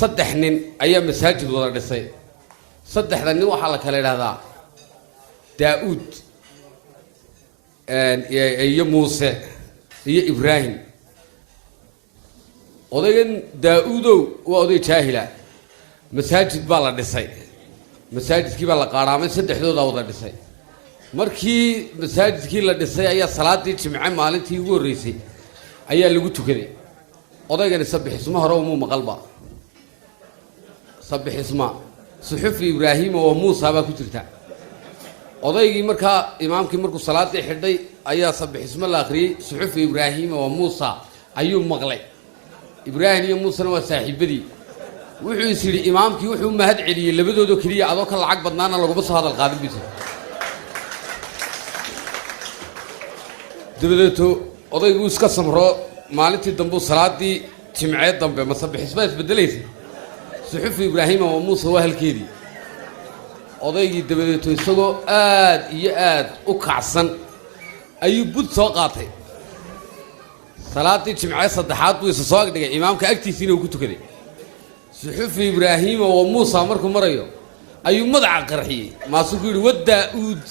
صدح نين أيام مساجد ولا دسي صدح ذا نوح على كلا هذا داود يا موسى يا إبراهيم وذين داود وذي جاهلا مساجد بالا دسي مساجد كي بالا قارامة صدح ذا ولا دسي مركي مساجد كي لا دسي أي صلاة جمعة مالتي ورئيسي أي اللي قلت كذي وذين سبح اسمه رومو مقلبا سبح اسمه صحف إبراهيم وموسى بكترته odaygii marka imaamkii markuu salaadii xidhay ayaa sabix isma la akhriyay suxuf Ibrahim oo Muusa ayuu maqlay Ibrahim iyo Muusa waa saaxiibadii wuxuu isiri imaamkii wuxuu mahad celiyay labadooda kaliya adoo ka lacag badnaana lagu soo hadal qaadin bisay dabadeeto odaygu iska samro maalintii dambe salaadii jimcee dambe ma sabix isma isbedelaysay suxuf Ibrahim oo Muusa waa halkeedii odaygii dabadeeto isagoo aad iyo aad u kacsan ayuu bud soo qaatay salaadii jimcada saddexaad buu isa soo dhigay imaamka agtiisina uu ku tukaday suxuf Ibrahim oo Muusa markuu marayo ayuu madaxa qarxiyay maasuu yiri wadaa'ud